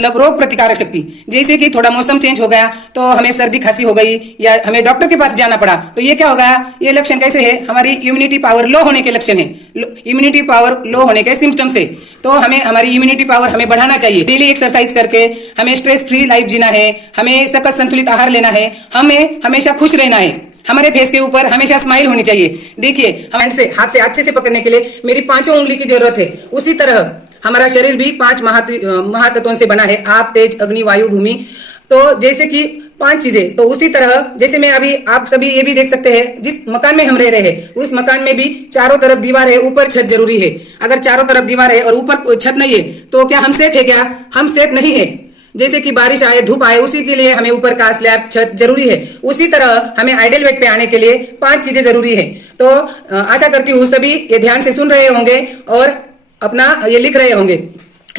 मतलब रोग प्रतिकारक शक्ति। जैसे कि थोड़ा मौसम चेंज हो गया तो हमें सर्दी खांसी हो गई या हमें डॉक्टर के पास जाना पड़ा, तो ये क्या होगा, ये लक्षण कैसे है, हमारी इम्यूनिटी पावर लो होने के लक्षण है, इम्यूनिटी पावर लो होने के सिम्टम्स है। तो हमें हमारी इम्यूनिटी पावर हमें बढ़ाना चाहिए, डेली एक्सरसाइज करके हमें स्ट्रेस फ्री लाइफ जीना है, हमें सकस संतुलित आहार लेना है, हमें हमेशा खुश रहना है, हमारे फेस के ऊपर हमेशा स्माइल होनी चाहिए। देखिए हम से हाथ से अच्छे से पकड़ने के लिए मेरी 5 उंगली की जरूरत है, उसी तरह हमारा शरीर भी 5 महातत्वों से बना है, आप, तेज, अग्नि, वायु, भूमि। तो जैसे कि 5 चीजें, तो उसी तरह जैसे मैं अभी आप सभी ये भी देख सकते हैं, जिस मकान में हम रह रहे हैं उस मकान में भी चारों तरफ दीवार है, ऊपर छत जरूरी है। अगर चारों तरफ दीवार है और ऊपर छत नहीं है तो क्या हम सेफ है? क्या हम सेफ नहीं है। जैसे कि बारिश आए, धूप आए, उसी के लिए हमें ऊपर का स्लैब, छत जरूरी है। उसी तरह हमें आइडियल वेट पे आने के लिए 5 चीजें जरूरी है। तो आशा करती हूँ सभी ये ध्यान से सुन रहे होंगे और अपना ये लिख रहे होंगे।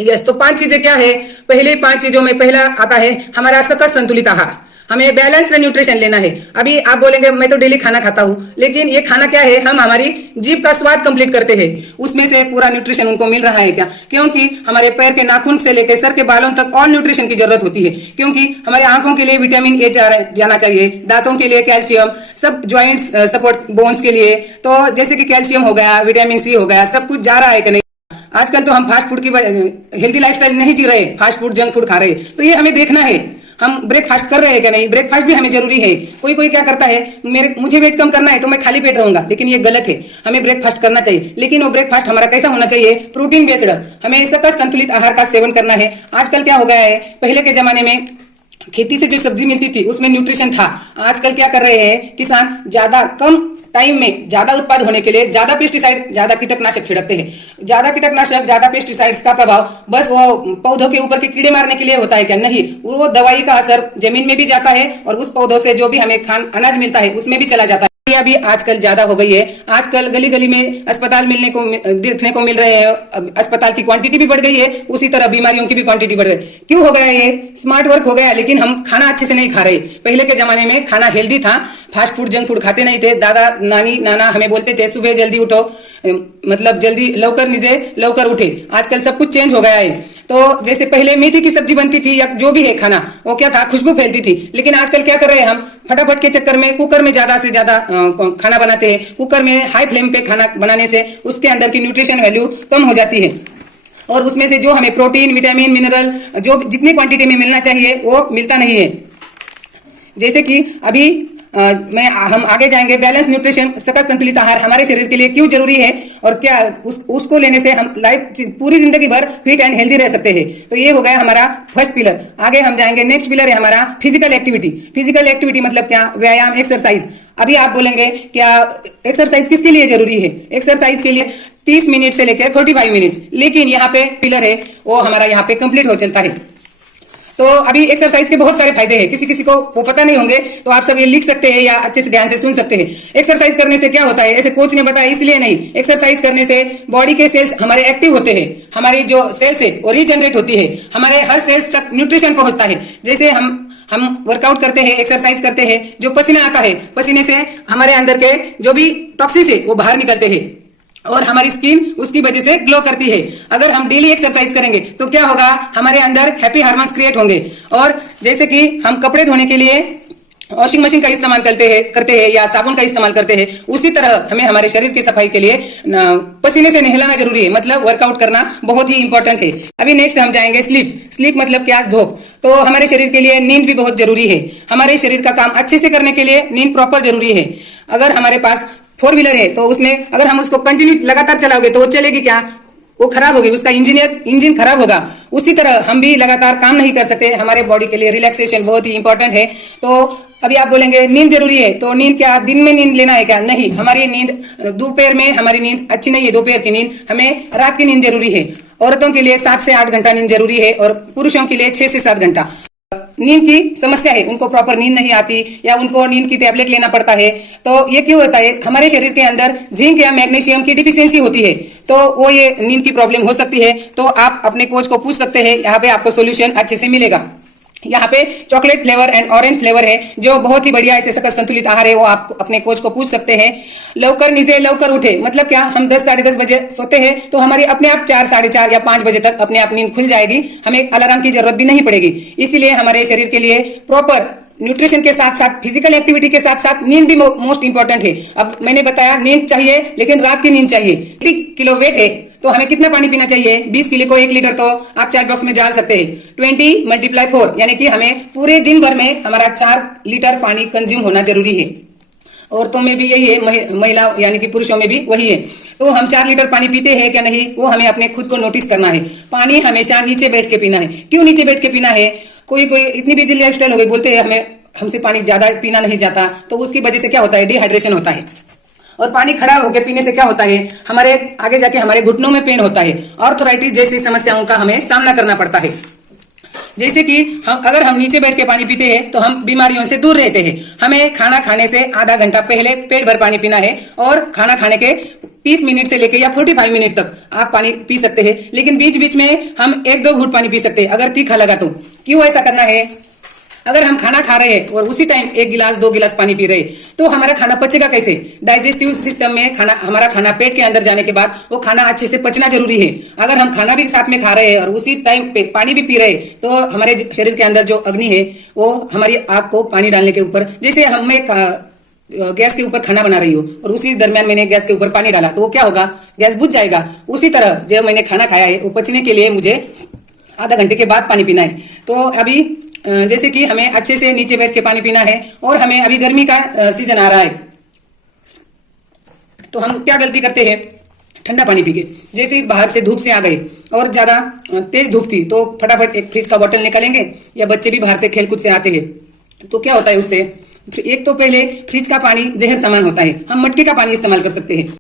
यस, तो 5 चीजें क्या है? पहले 5 चीजों में पहला आता है हमारा सकस संतुलित आहार। हमें बैलेंस्ड न्यूट्रिशन लेना है। अभी आप बोलेंगे मैं तो डेली खाना खाता हूँ, लेकिन ये खाना क्या है? हम हमारी जीभ का स्वाद कंप्लीट करते हैं, उसमें से पूरा न्यूट्रिशन उनको मिल रहा है क्या? क्योंकि हमारे पैर के नाखून से लेकर सर के बालों तक ऑल न्यूट्रिशन की जरूरत होती है। क्योंकि हमारे आंखों के लिए विटामिन ए जाना चाहिए, दांतों के लिए कैल्शियम, सब ज्वाइंट्स सपोर्ट बोन्स के लिए। तो जैसे कि कैल्शियम हो गया, विटामिन सी हो गया, सब कुछ जा रहा है कि नहीं? आजकल तो हम फास्ट फूड की हेल्दी लाइफस्टाइल नहीं जी रहे, फास्ट फूड, जंक फूड खा रहे। तो ये हमें देखना है, हम ब्रेकफास्ट कर रहे हैं क्या नहीं? ब्रेकफास्ट भी हमें जरूरी है। कोई क्या करता है, मुझे वेट कम करना है तो मैं खाली पेट रहूंगा, लेकिन ये गलत है। हमें ब्रेकफास्ट करना चाहिए, लेकिन वो ब्रेकफास्ट हमारा कैसा होना चाहिए? Protein based. हमें सकस संतुलित आहार का सेवन करना है। आजकल क्या हो गया है, पहले के जमाने में खेती से जो सब्जी मिलती थी उसमें न्यूट्रिशन था। आजकल क्या कर रहे हैं किसान, ज्यादा कम टाइम में ज्यादा उत्पाद होने के लिए ज्यादा पेस्टिसाइड, ज्यादा कीटनाशक छिड़कते हैं। ज्यादा कीटनाशक, ज्यादा पेस्टिसाइड्स का प्रभाव बस वो पौधों के ऊपर के कीड़े मारने के लिए होता है क्या? नहीं, वो दवाई का असर जमीन में भी जाता है और उस पौधों से जो भी हमें अनाज मिलता है उसमें भी चला जाता है। अभी आजकल ज्यादा हो गई है। आजकल गली गली में अस्पताल देखने को मिल रहे हैं। अस्पताल की क्वांटिटी भी बढ़ गई है, उसी तरह बीमारियों की भी क्वांटिटी बढ़ गई। क्यों हो गया ये? स्मार्ट वर्क हो गया, लेकिन हम खाना अच्छे से नहीं खा रहे। पहले के जमाने में खाना हेल्दी था, फास्ट फूड, जंक फूड खाते नहीं थे। दादा, नानी, नाना हमें बोलते थे सुबह जल्दी उठो, मतलब जल्दी लवकर नीचे लवकर उठे। आजकल सब कुछ चेंज हो गया है। तो जैसे पहले मेथी की सब्जी बनती थी या जो भी है खाना, वो क्या था, खुशबू फैलती थी। लेकिन आजकल क्या कर रहे हैं हम, फटाफट के चक्कर में कुकर में ज्यादा से ज्यादा खाना बनाते हैं। कुकर में हाई फ्लेम पे खाना बनाने से उसके अंदर की न्यूट्रिशन वैल्यू कम हो जाती है और उसमें से जो हमें प्रोटीन, विटामिन, मिनरल जो जितनी क्वांटिटी में मिलना चाहिए वो मिलता नहीं है। जैसे कि अभी हम आगे जाएंगे। बैलेंस न्यूट्रिशन, सकस संतुलित आहार हमारे शरीर के लिए क्यों जरूरी है और क्या उसको लेने से हम लाइफ पूरी जिंदगी भर फिट एंड हेल्दी रह सकते हैं। तो ये हो गया हमारा फर्स्ट पिलर। आगे हम जाएंगे, नेक्स्ट पिलर है हमारा फिजिकल एक्टिविटी। फिजिकल एक्टिविटी मतलब क्या? व्यायाम, एक्सरसाइज। अभी आप बोलेंगे क्या एक्सरसाइज किसके लिए जरूरी है? एक्सरसाइज के लिए 30 मिनट से लेकर 45 मिनट्स, लेकिन यहाँ पे पिलर है वो हमारा यहाँ पे कंप्लीट हो चलता है। तो अभी एक्सरसाइज के बहुत सारे फायदे हैं, किसी को वो पता नहीं होंगे, तो आप सब ये लिख सकते हैं या अच्छे से ध्यान से सुन सकते हैं। एक्सरसाइज करने से क्या होता है, ऐसे कोच ने बताया इसलिए नहीं। एक्सरसाइज करने से बॉडी के सेल्स हमारे एक्टिव होते हैं, हमारी जो सेल्स है वो रीजनरेट होती है, हमारे हर सेल्स तक न्यूट्रिशन पहुंचता है। जैसे हम वर्कआउट करते हैं, एक्सरसाइज करते हैं, जो पसीना आता है, पसीने से हमारे अंदर के जो भी टॉक्सिस है वो बाहर निकलते हैं और हमारी स्किन उसकी वजह से ग्लो करती है। अगर हम डेली एक्सरसाइज करेंगे तो क्या होगा, हमारे अंदर हैप्पी हार्मोन्स क्रिएट होंगे। और जैसे कि हम कपड़े धोने के लिए वॉशिंग मशीन का इस्तेमाल करते हैं या साबुन का इस्तेमाल करते हैं, उसी तरह हमें हमारे शरीर की सफाई के लिए पसीने से नहलाना जरूरी है, मतलब वर्कआउट करना बहुत ही इंपॉर्टेंट है। अभी नेक्स्ट हम जाएंगे स्लीप। स्लीप मतलब क्या? झोप। तो हमारे शरीर के लिए नींद भी बहुत जरूरी है। हमारे शरीर का काम अच्छे से करने के लिए नींद प्रॉपर जरूरी है। अगर हमारे पास 4 व्हीलर है तो उसमें अगर हम उसको कंटिन्यू लगातार चलाओगे तो वो चलेगी क्या? वो खराब होगी, उसका इंजन खराब होगा। उसी तरह हम भी लगातार काम नहीं कर सकते। हमारे बॉडी के लिए रिलैक्सेशन बहुत ही इंपॉर्टेंट है। तो अभी आप बोलेंगे नींद जरूरी है, तो नींद क्या दिन में नींद लेना है क्या? नहीं, हमारी नींद दोपहर में हमारी नींद अच्छी नहीं है। दोपहर की नींद, हमें रात की नींद जरूरी है। औरतों के लिए 7 से 8 घंटा नींद जरूरी है और पुरुषों के लिए 6 से 7 घंटा। नींद की समस्या है, उनको प्रॉपर नींद नहीं आती या उनको नींद की टैबलेट लेना पड़ता है। तो ये क्यों होता है? हमारे शरीर के अंदर जिंक या मैग्नीशियम की डिफिशियंसी होती है, तो वो ये नींद की प्रॉब्लम हो सकती है। तो आप अपने कोच को पूछ सकते हैं, यहाँ पे आपको सोल्यूशन अच्छे से मिलेगा। यहाँ पे chocolate flavour and orange flavour है, जो बहुत ही बढ़िया ऐसे सकल संतुलित आहार है। वो आप अपने कोच को पूछ सकते हैं। लवकर नींदे लवकर उठे, मतलब क्या, हम 10 साढ़े 10 बजे सोते हैं तो हमारी अपने आप 4 साढ़े 4 या 5 बजे तक अपने आप नींद खुल जाएगी। हमें अलार्म की जरूरत भी नहीं पड़ेगी। इसीलिए हमारे शरीर के लिए प्रॉपर न्यूट्रिशन के साथ साथ फिजिकल एक्टिविटी के साथ साथ नींद भी मोस्ट इंपॉर्टेंट है। अब मैंने बताया नींद चाहिए, लेकिन रात की नींद चाहिए। 80 किलो वेट है तो हमें कितना पानी पीना चाहिए? 20 किलो को 1 लीटर तो आप चैट बॉक्स में डाल सकते हैं। 20 × 4 यानी कि हमें पूरे दिन भर में हमारा 4 लीटर पानी कंज्यूम होना जरूरी है। औरतों में भी यही है, महिला यानी कि पुरुषों में भी वही है। तो हम 4 लीटर पानी पीते हैं क्या नहीं, वो हमें अपने खुद को नोटिस करना है। पानी हमेशा नीचे बैठ के पीना है। क्यों नीचे बैठ के पीना है? कोई इतनी बिजी लाइफस्टाइल हो गई, बोलते हैं हमसे पानी ज्यादा पीना नहीं जाता, तो उसकी वजह से क्या होता है? डिहाइड्रेशन होता है। और पानी खड़ा होकर पीने से क्या होता है? हमारे आगे जाके हमारे घुटनों में पेन होता है। आर्थराइटिस जैसी समस्याओं का हमें सामना करना पड़ता है। जैसे कि अगर हम नीचे बैठ के पानी पीते हैं तो हम बीमारियों से दूर रहते हैं। हमें खाना खाने से आधा घंटा पहले पेट भर पानी पीना है, और खाना खाने के 30 मिनट से लेके या 45 मिनट तक आप पानी पी सकते हैं। लेकिन बीच बीच में हम 1-2 घूंट पानी पी सकते हैं अगर तीखा लगा तो। क्यों ऐसा करना है? अगर हम खाना खा रहे हैं और उसी टाइम 1 गिलास 2 गिलास पानी पी रहे, तो हमारा खाना पचेगा कैसे? डाइजेस्टिव सिस्टम में हमारा खाना पेट के अंदर जाने के बाद वो खाना अच्छे से पचना जरूरी है। अगर हम खाना भी साथ में खा रहे हैं और उसी टाइम पे पानी भी पी रहे, तो हमारे शरीर के अंदर जो अग्नि है वो हमारी आग को पानी डालने के ऊपर, जैसे हमें गैस के ऊपर खाना बना रही हो और उसी दरमियान मैंने गैस के ऊपर पानी डाला, तो वो क्या होगा? गैस बुझ जाएगा। उसी तरह जब मैंने खाना खाया है, वो पचने के लिए मुझे आधा घंटे के बाद पानी पीना है। तो अभी जैसे कि हमें अच्छे से नीचे बैठ के पानी पीना है, और हमें अभी गर्मी का सीजन आ रहा है, तो हम क्या गलती करते हैं? ठंडा पानी पी के, जैसे बाहर से धूप से आ गए और ज्यादा तेज धूप थी, तो फटाफट एक फ्रिज का बोतल निकालेंगे, या बच्चे भी बाहर से खेलकूद से आते हैं, तो क्या होता है उससे? एक तो पहले फ्रिज का पानी जहर समान होता है। हम मटके का पानी इस्तेमाल कर सकते हैं।